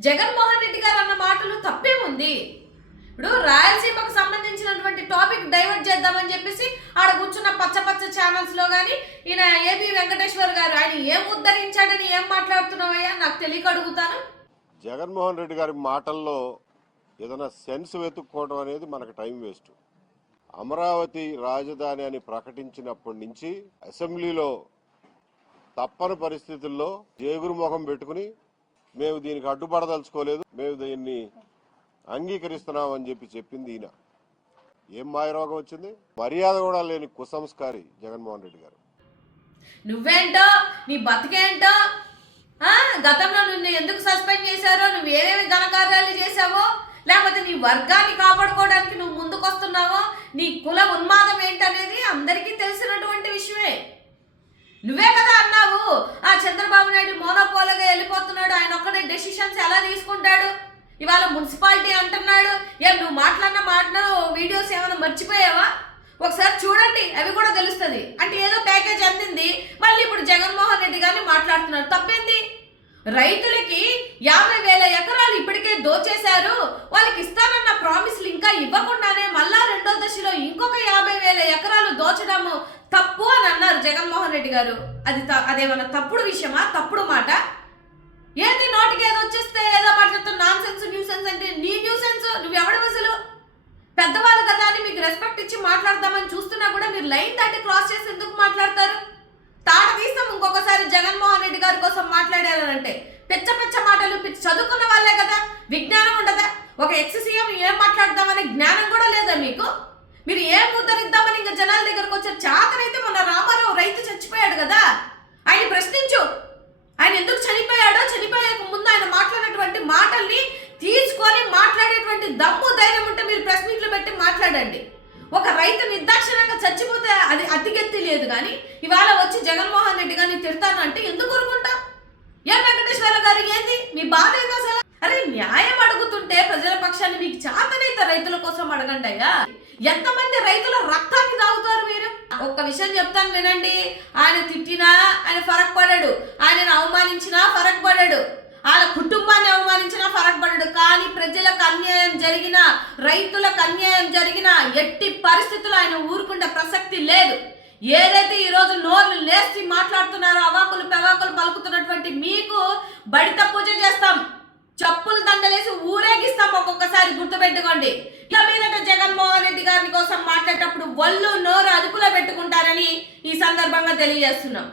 జగన్మోహన్ రెడ్డి గారు అన్న మాటలు తప్పే ఉంది. ఇప్పుడు రాయలసీమకు సంబంధించినటువంటి టాపిక్ డైవర్ట్ చేద్దామని చెప్పేసి ఆడ కూర్చున్న పచ్చ పచ్చ ఛానల్స్లో కానీ ఈయన ఏబి వెంకటేశ్వర్ గారు ఆయన ఏం ఉద్ధరించాడని ఏం మాట్లాడుతున్నావయ్యా? నాకు తెలియక అడుగుతాను. జగన్మోహన్ రెడ్డి గారి మాటల్లో ఏదైనా సెన్స్ వెతుక్కోవడం అనేది మనకు టైం వేస్ట్. అమరావతి రాజధాని అని ప్రకటించినప్పటి నుంచి అసెంబ్లీలో తప్పని పరిస్థితుల్లో జేగురు ముఖం పెట్టుకుని మేము దీనికి అడ్డుపడదలుచుకోలేదు. మేము దీన్ని అంగీకరిస్తున్నామని చెప్పి చెప్పింది ఈయన. ఏం మాయరోగం వచ్చింది? మర్యాద కూడా లేని కుసంస్కారి జగన్మోహన్ రెడ్డి గారు. నువ్వేంటో? నీ బతికేంటో? గతంలో నిన్ను ఎందుకు సస్పెండ్ చేశారో? నువ్వు ఏమేమి ఘనకార్యాలు చేశావో? లేకపోతే నీ వర్గాన్ని కాపాడుకోవడానికి నువ్వు ముందుకొస్తున్నావో? నీ కుల ఉన్మాదం ఏంటనేది అందరికీ తెలిసినటువంటి విషయమే. నువ్వే కదా అన్నావు. ఆ చంద్రబాబు నాయుడు మోనోపోలగా వెళ్ళిపోతున్నాడు. డెసిషన్స్ ఎలా తీసుకుంటాడు? ఇవాళ మున్సిపాలిటీ అంటున్నాడు. ఏం నువ్వు మాట్లాడిన మాటలు వీడియోస్ ఏమైనా మర్చిపోయావా? ఒకసారి చూడండి అవి కూడా తెలుస్తుంది. అంటే ఏదో ప్యాకేజ్ అందింది మళ్ళీ ఇప్పుడు జగన్మోహన్ రెడ్డి గారిని మాట్లాడుతున్నారు. తప్పేంది? రైతులకి యాభై వేల ఎకరాలు ఇప్పటికే దోచేశారు. వాళ్ళకి ఇస్తానన్న ప్రామిస్లు ఇంకా ఇవ్వకుండానే మళ్ళా రెండో దశలో ఇంకొక యాభై వేల ఎకరాలు దోచడము తప్పు అని అన్నారు జగన్మోహన్ రెడ్డి గారు. అది త- అదేమన్నా తప్పుడు విషయమా? తప్పుడు మాట ఏంది నోటికి ఏదో వచ్చేస్తే ఏదో మాట్లాడుతున్న నాన్ సెన్స్ న్యూ సెన్స్ అంటే నీ న్యూ సెన్స్ నువ్వు ఎవడు అసలు పెద్దవాళ్ళు కదా అని మీకు రెస్పెక్ట్ ఇచ్చి మాట్లాడదామని చూస్తున్నా కూడా మీరు లైన్ దాటి క్రాస్ చేసి ఎందుకు మాట్లాడతారు? తాట తీస్తాం ఇంకొకసారి జగన్మోహన్ రెడ్డి గారి కోసం మాట్లాడారంటే పిచ్చ పిచ్చ మాటలు పిచ్చి చదువుకున్న వాళ్ళే కదా? విజ్ఞానం ఉండదా? ఒక ఎక్స్ సీఎం ఏం మాట్లాడదామనే జ్ఞానం కూడా లేదా మీకు? మీరు ఏ అది అతికెత్తి లేదు కానీ ఇవాళ వచ్చి జగన్మోహన్ రెడ్డి గారిని తిడతానంటే ఎందుకు ఊరుకుంటాం? ఏ వెంకటేశ్వర గారు ఏంది? మీ బాధ ఏదో అసలు? అరే న్యాయం అడుగుతుంటే ప్రజల పక్షాన్ని మీకు చేతనైతే రైతుల కోసం అడగండి అయ్యా. ఎంతమంది రైతుల రక్తాన్ని తాగుతారు మీరు? ఒక్క విషయం చెప్తాను వినండి. ఆయన తిట్టినా ఆయన ఫరక్ పడాడు ఆయనను అవమానించినా ఫరక్ పడాడు వాళ్ళ కుటుంబాన్ని అవమానించినా ఫరక్ పడాడు కానీ ప్రజలకు అన్యాయం జరిగిన రైతులకు అన్యాయం జరిగినా ఎట్టి పరిస్థితులు ఆయన ఊరుకుంటే ప్రసక్తి లేదు. ఏదైతే ఈరోజు నోర్లు లేచి మాట్లాడుతున్నారో అవాకులు పెవాకులు పలుకుతున్నటువంటి మీకు బడిత పూజ చేస్తాం. చెప్పులు దండలేసి ఊరేగిస్తాం ఒక్కొక్కసారి గుర్తుపెట్టుకోండి. ఇక మీదట జగన్మోహన్ రెడ్డి గారి కోసం మాట్లాడేటప్పుడు ఒళ్ళు నోరు అదుపులో పెట్టుకుంటారని ఈ సందర్భంగా తెలియజేస్తున్నాం.